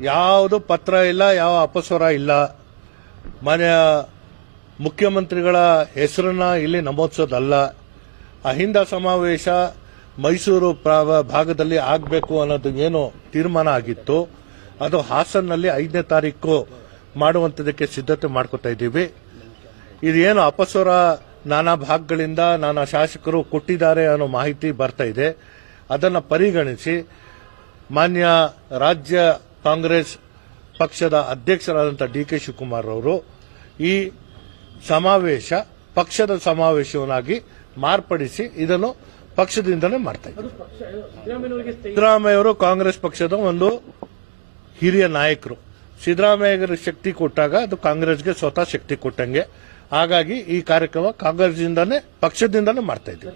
ಯಾವುದು ಪತ್ರ ಇಲ್ಲ, ಯಾವ ಅಪಸ್ವರ ಇಲ್ಲ. ಮಾನ್ಯ ಮುಖ್ಯಮಂತ್ರಿಗಳ ಹೆಸರನ್ನ ಇಲ್ಲಿ ನಮೂದಿಸೋದಲ್ಲ. ಅಹಿಂದ ಸಮಾವೇಶ ಮೈಸೂರು ಭಾಗದಲ್ಲಿ ಆಗಬೇಕು ಅನ್ನೋದು ಏನು ತೀರ್ಮಾನ ಆಗಿತ್ತು. ಅದು ಹಾಸನ್ನಲ್ಲಿ ಐದನೇ ತಾರೀಕು ಮಾಡುವಂಥದಕ್ಕೆ ಸಿದ್ಧತೆ ಮಾಡ್ಕೊತಾ ಇದ್ದೀವಿ. ಇದೇನು ಅಪಸ್ವರ ನಾನಾ ಭಾಗಗಳಿಂದ ನಾನಾ ಶಾಸಕರು ಕೊಟ್ಟಿದ್ದಾರೆ ಅನ್ನೋ ಮಾಹಿತಿ ಬರ್ತಾ ಇದೆ. ಅದನ್ನು ಪರಿಗಣಿಸಿ ಮಾನ್ಯ ರಾಜ್ಯ ಕಾಂಗ್ರೆಸ್ ಪಕ್ಷದ ಅಧ್ಯಕ್ಷರಾದಂಥ ಡಿ ಕೆ ಶಿವಕುಮಾರ್ ಅವರು ಈ ಸಮಾವೇಶ ಪಕ್ಷದ ಸಮಾವೇಶವನ್ನಾಗಿ ಮಾರ್ಪಡಿಸಿ ಇದನ್ನು ಪಕ್ಷದಿಂದಲೇ ಮಾಡ್ತಾ ಇದ್ದಾರೆ. ಸಿದ್ದರಾಮಯ್ಯವರು ಕಾಂಗ್ರೆಸ್ ಪಕ್ಷದ ಒಂದು ಹಿರಿಯ ನಾಯಕರು. ಸಿದ್ದರಾಮಯ್ಯ ಶಕ್ತಿ ಕೊಟ್ಟಾಗ ಅದು ಕಾಂಗ್ರೆಸ್ಗೆ ಸ್ವತಃ ಶಕ್ತಿ ಕೊಟ್ಟಂಗೆ. ಹಾಗಾಗಿ ಈ ಕಾರ್ಯಕ್ರಮ ಕಾಂಗ್ರೆಸ್ನಿಂದಲೇ ಪಕ್ಷದಿಂದಾನೇ ಮಾಡ್ತಾ ಇದ್ದೀವಿ.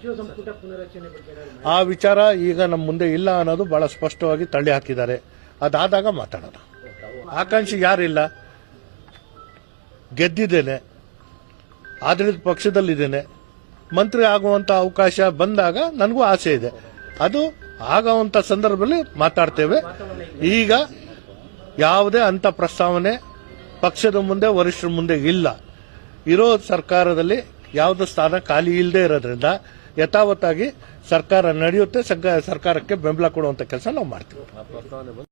ಆ ವಿಚಾರ ಈಗ ನಮ್ಮ ಮುಂದೆ ಇಲ್ಲ ಅನ್ನೋದು ಬಹಳ ಸ್ಪಷ್ಟವಾಗಿ ತಳ್ಳಿ ಹಾಕಿದ್ದಾರೆ. ಅದಾದಾಗ ಮಾತಾಡೋಣ. ಆಕಾಂಕ್ಷಿ ಯಾರಿಲ್ಲ? ಗೆದ್ದಿದ್ದೇನೆ. ಆಡಳಿತ ಪಕ್ಷದಲ್ಲಿದ್ದೇನೆ. ಮಂತ್ರಿ ಆಗುವಂತ ಅವಕಾಶ ಬಂದಾಗ ನನಗೂ ಆಸೆ ಇದೆ. ಅದು ಆಗುವಂತ ಸಂದರ್ಭದಲ್ಲಿ ಮಾತಾಡ್ತೇವೆ. ಈಗ ಯಾವುದೇ ಅಂತ ಪ್ರಸ್ತಾವನೆ ಪಕ್ಷದ ಮುಂದೆ, ವರಿಷ್ಠರ ಮುಂದೆ ಇಲ್ಲ. ಇರೋ ಸರ್ಕಾರದಲ್ಲಿ ಯಾವುದೇ ಸ್ಥಾನ ಖಾಲಿ ಇಲ್ಲದೆ ಇರೋದ್ರಿಂದ ಯಥಾವತ್ತಾಗಿ ಸರ್ಕಾರ ನಡೆಯುತ್ತೆ ಸರ್ಕಾರಕ್ಕೆ ಬೆಂಬಲ ಕೊಡುವಂತ ಕೆಲಸ ನಾವು ಮಾಡ್ತೀವಿ.